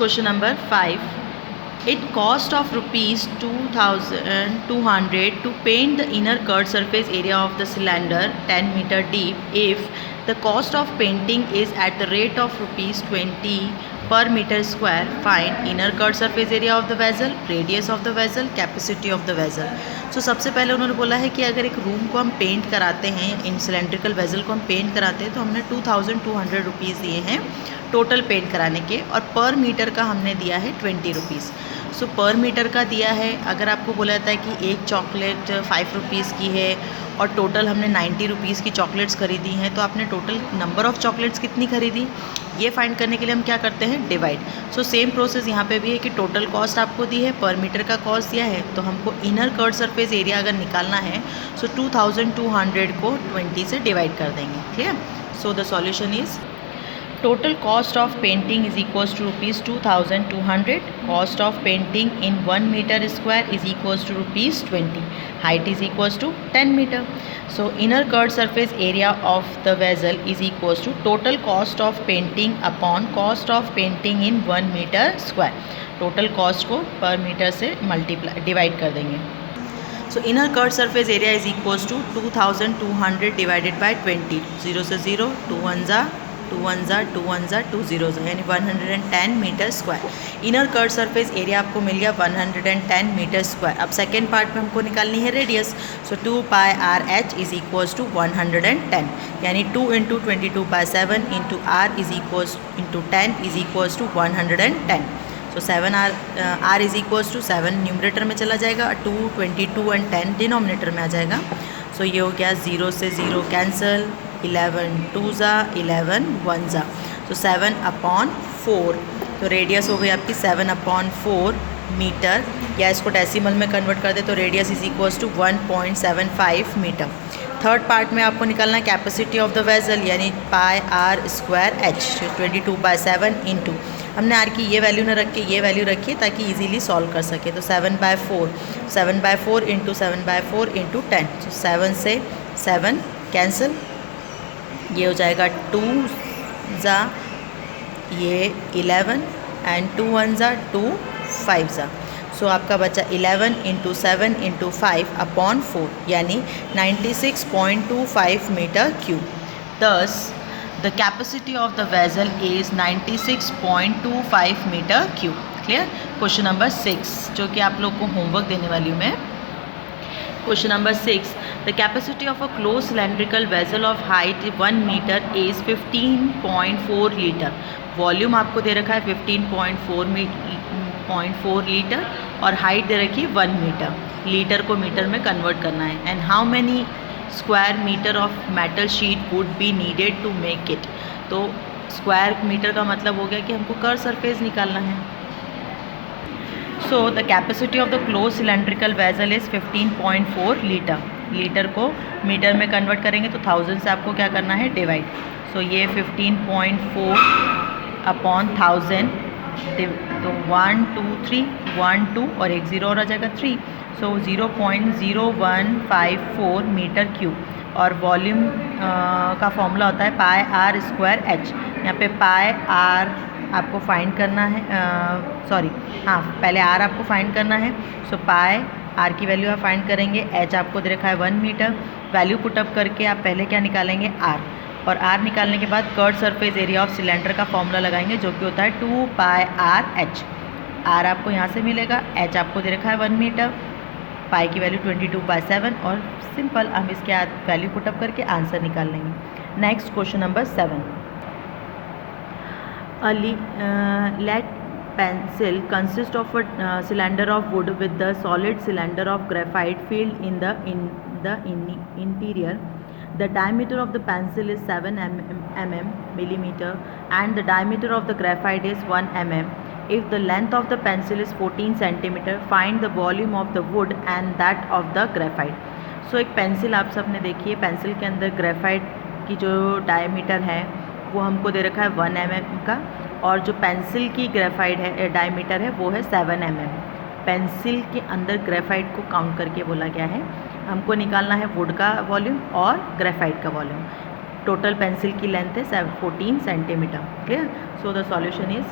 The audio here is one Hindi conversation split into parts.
Question number 5. It cost of rupees 2,200 to paint the inner curved surface area of the cylinder 10 meter deep if the cost of painting is at the rate of rupees 20 per meter square. Find inner curved surface area of the vessel, radius of the vessel, capacity of the vessel. So सबसे पहले उन्होंने बोला है कि अगर एक रूम को हम पेंट कराते हैं, इन सिलेंड्रिकल वेसल को हम पेंट कराते हैं तो हमने 2,200 रुपीज़ दिए हैं टोटल पेंट कराने के, और पर मीटर का हमने दिया है 20 रुपीज़। सो पर मीटर का दिया है। अगर आपको बोला जाता है कि एक चॉकलेट 5 रुपीज़ की है और टोटल हमने 90 रुपीज़ की चॉकलेट्स खरीदी हैं, तो आपने टोटल नंबर ऑफ़ चॉकलेट्स कितनी खरीदी, ये फाइंड करने के लिए हम क्या करते हैं, डिवाइड। सो सेम प्रोसेस यहाँ पे भी है कि टोटल कॉस्ट आपको दी है, पर मीटर का कॉस्ट दिया है, तो हमको इनर कर्व सरफेस एरिया अगर निकालना है सो 2,200 को 20 से डिवाइड कर देंगे। Clear? So the solution is total cost of painting is equals to rupees 2,200. Cost of painting in 1 meter square is equals to rupees 20. Height is equals to 10 meter. So inner curved surface area of the vessel is equals to total cost of painting upon cost of painting in 1 meter square. Total cost को per meter से multiply divide कर देंगे। So inner curved surface area is equals to 2,200 divided by 20. 0 से 0, 2 1 जा 2 1 जा 2 1 जा 2 0 जा, यानी 110 metre square. Inner curve surface area आपको मिल गया 110 मीटर स्क्वायर। अब सेकेंड पार्ट में हमको निकालनी है radius. So 2 pi R H is equals to 110, यानी 2 into 22/7 into R is equals into 10 is equals to 110। So 7 R is equals to 7 numerator में चला जाएगा, 2 22 एंड 10 डिनोमिनेटर में आ जाएगा। सो ये हो गया 0 से 0 कैंसल, 11 2 जा 11 1 जा, तो 7/4। तो रेडियस हो गई आपकी 7/4 मीटर, या इसको डेसिमल में कन्वर्ट कर दे तो radius is equals to 1.75 metre. Third part में आपको निकालना है कैपेसिटी ऑफ द वेसल, यानी pi R square H 22/7 into, हमने आर की ये वैल्यू न रख के ये वैल्यू रखी ताकि इजीली सॉल्व कर सके, तो 7/4 इंटू 7/4 इंटू 10, तो 7 से 7 कैंसिल, ये हो जाएगा 2 जा ये 11 एंड 2 1 जा 2 5 जा। सो आपका बचा 11 इंटू 7 इंटू 5/4, यानी 96.25 metre cube. Thus the capacity of the vessel is 96.25 metre cube. Clear? Question number 6 जो कि आप लोग को होमवर्क देने वाली हूँ मैं। Question number 6. The capacity of a closed cylindrical vessel of height 1 meter is 15.4 litre. Volume आपको दे रखा है 15.4 लीटर और हाइट दे रखी है 1 मीटर। लीटर को मीटर में कन्वर्ट करना है। And how many square metre of metal sheet would be needed to make it. तो स्क्वायर मीटर का मतलब हो गया कि हमको कर्व सरफेस निकालना है। So the capacity of the close cylindrical vessel is 15.4 litre. Litre को मीटर में कन्वर्ट करेंगे तो 1000 से आपको क्या करना है, डिवाइड। सो ये 15.4/1000, तो 1 2 3 1 2 और एक 0 और आ जाएगा 3, सो 0.0154 मीटर क्यूब। और वॉल्यूम का फॉर्मूला होता है पाई आर स्क्वायर एच। यहाँ पे पाई आर आपको फाइंड करना है, पहले आर आपको फाइंड करना है। सो पाई आर की वैल्यू आप फाइंड करेंगे, एच आपको दे रखा है 1 मीटर। वैल्यू पुटअप करके आप पहले क्या निकालेंगे, आर, और आर निकालने के बाद curve surface area of cylinder का फॉर्मूला लगाएंगे जो कि होता है 2 पाई आर एच। आर आपको यहाँ से मिलेगा, एच आपको दे रखा है 1 मीटर, पाई की वैल्यू 22/7, और सिंपल हम इसके वैल्यू पुटअप करके आंसर निकाल लेंगे। Next question number 7. A lead pencil consists of a cylinder of wood with the solid cylinder of graphite filled in the interior. The diameter of the pencil is 7 millimeter and the diameter of the graphite is 1 mm. If the length of the pencil is 14 centimeter, find the volume of the wood and that of the graphite. So एक पेंसिल आप सबने देखी है, पेंसिल के अंदर ग्रेफाइट की जो डायमीटर है वो हमको दे रखा है 1 mm का, और जो पेंसिल की ग्रेफाइट है डायमीटर है वो है 7 mm। पेंसिल के अंदर ग्रेफाइट को काउंट करके बोला गया है, हमको निकालना है वुड का वॉल्यूम और ग्रेफाइट का वॉल्यूम। टोटल पेंसिल की लेंथ है 14 centimetre. Clear? So the solution is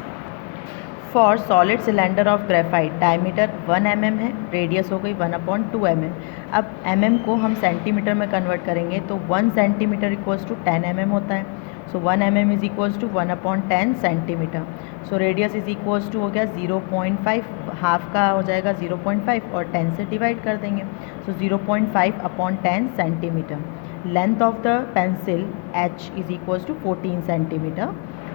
for solid cylinder of graphite diameter 1 mm है, रेडियस हो गई 1/2 mm। अब mm को हम सेंटीमीटर में कन्वर्ट करेंगे तो 1 सेंटीमीटर इक्वल्स टू 10 mm होता है। So 1 mm is equals to 1/10 centimetre. So radius is equals to हो गया 0.5, हाफ का हो जाएगा 0.5 और 10 से डिवाइड कर देंगे। So 0.5/10 centimetre. Length of the pencil h is equals to 14 centimetre.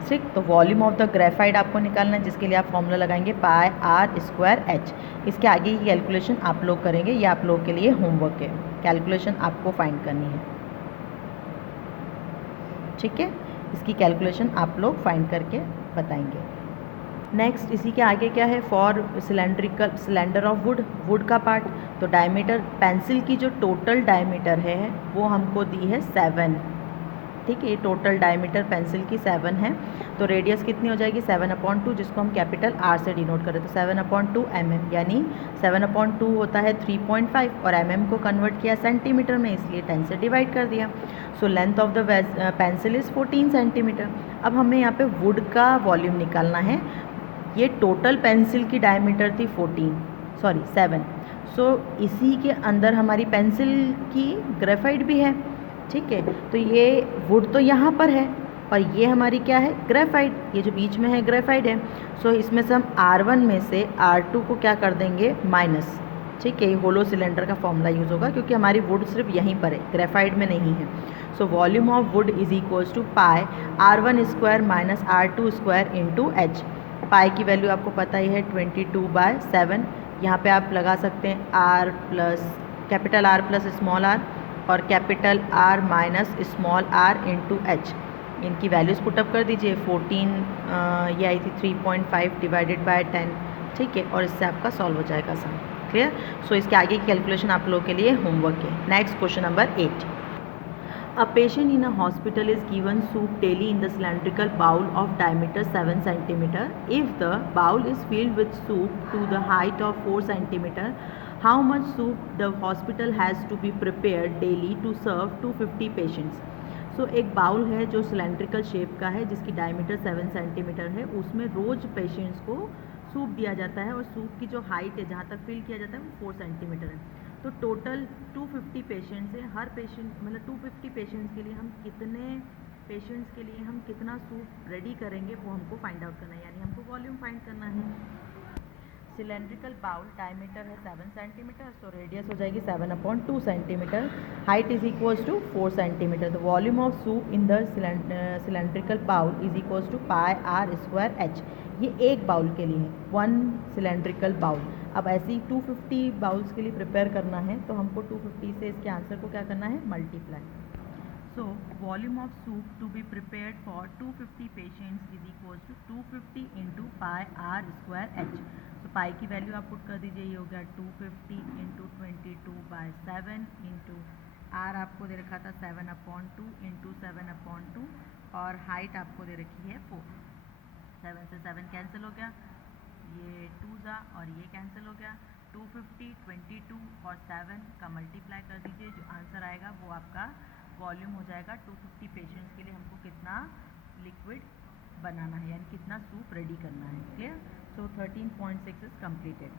ठीक, तो वॉल्यूम ऑफ द ग्रेफाइट आपको निकालना है, जिसके लिए आप फॉर्मूला लगाएंगे पाई आर स्क्वायर एच। इसके आगे की कैलकुलेशन आप लोग करेंगे, ये आप लोग के लिए होमवर्क है, कैलकुलेशन आपको फाइंड करनी है। ठीक है, इसकी कैलकुलेशन आप लोग फाइंड करके बताएंगे। नेक्स्ट इसी के आगे क्या है, फॉर सिलेंडर ऑफ वुड का पार्ट। तो डायमीटर पेंसिल की जो टोटल डायमीटर है वो हमको दी है 7। ठीक है, ये टोटल डायमीटर पेंसिल की 7 है। तो रेडियस कितनी हो जाएगी 7/2, जिसको हम कैपिटल आर से डिनोट करें तो 7/2 mm, यानी 7/2 होता है 3.5 और mm को कन्वर्ट किया सेंटीमीटर में, इसलिए 10 से डिवाइड कर दिया। So length of the pencil is 14 centimetre. अब हमें यहाँ पे वुड का वॉल्यूम निकालना है। ये टोटल पेंसिल की डायमीटर थी 7। सो इसी के अंदर हमारी पेंसिल की ग्रेफाइट भी है। ठीक है, तो ये वुड तो यहाँ पर है और ये हमारी क्या है, ग्रेफाइट, ये जो बीच में है ग्रेफाइट है। सो इसमें से हम R1 में से R2 को क्या कर देंगे, माइनस। ठीक है, ये होलो सिलेंडर का फॉर्मूला यूज़ होगा क्योंकि हमारी वुड सिर्फ यहीं पर है, ग्रेफाइट में नहीं है। So volume of wood is equals to pi R1 square minus R2 square into H. Pi की वैल्यू आपको पता ही है 22/7। यहाँ पे आप लगा सकते हैं R plus capital R plus small r और capital R minus small r into H. इनकी वैल्यूज़ पुटअप कर दीजिए। 14 ये आई थी 3.5 डिवाइडेड बाय 10। ठीक है, और इससे आपका सॉल्व हो जाएगा सम। क्लियर। सो इसके आगे की कैलकुलेशन आप लोगों के लिए होमवर्क है। Next question number 8। A patient in a hospital is given soup daily in the cylindrical bowl of diameter 7 cm. If the bowl is filled with soup to the height of 4 cm, how much soup the hospital has to be prepared daily to serve 250 patients? सो एक बाउल है जो सिलेंड्रिकल शेप का है, जिसकी डायमीटर 7 सेंटीमीटर है। उसमें रोज़ पेशेंट्स को सूप दिया जाता है और सूप की जो हाइट है जहाँ तक फिल किया जाता है वो 4 सेंटीमीटर है। तो टोटल 250 पेशेंट्स है। हर पेशेंट मतलब 250 पेशेंट्स के लिए हम कितना सूप रेडी करेंगे वो हमको फाइंड आउट करना है, यानी हमको वॉल्यूम फाइंड करना है। सिलेंड्रिकल बाउल डायमीटर है 7 सेंटीमीटर, सो रेडियस हो जाएगी 7/2 centimetre. Height is equals to 4 centimetre. The volume of soup in the cylindrical bowl is equals to pi R square H. ये एक बाउल के लिए है, 1 सिलेंड्रिकल बाउल। अब ऐसे ही 250 बाउल्स के लिए प्रिपेयर करना है तो हमको 250 से इसके आंसर को क्या करना है, multiply. So volume of soup to be prepared for 250 patients is equals to 250 into pi R square H. तो पाई की वैल्यू आप पुट कर दीजिए, ये हो गया 250 इंटू 22/7 इंटू आर आपको दे रखा था 7/2 इंटू 7/2 और हाइट आपको दे रखी है 4। 7 से 7 कैंसिल हो गया, ये 2 जा और ये कैंसिल हो गया। 250, 22 और 7 का मल्टीप्लाई कर दीजिए, जो आंसर आएगा वो आपका वॉल्यूम हो जाएगा। 250 पेशेंट्स के लिए हमको कितना लिक्विड बनाना है, यानी कितना सूप रेडी करना है। क्लियर। So 13.6 is completed.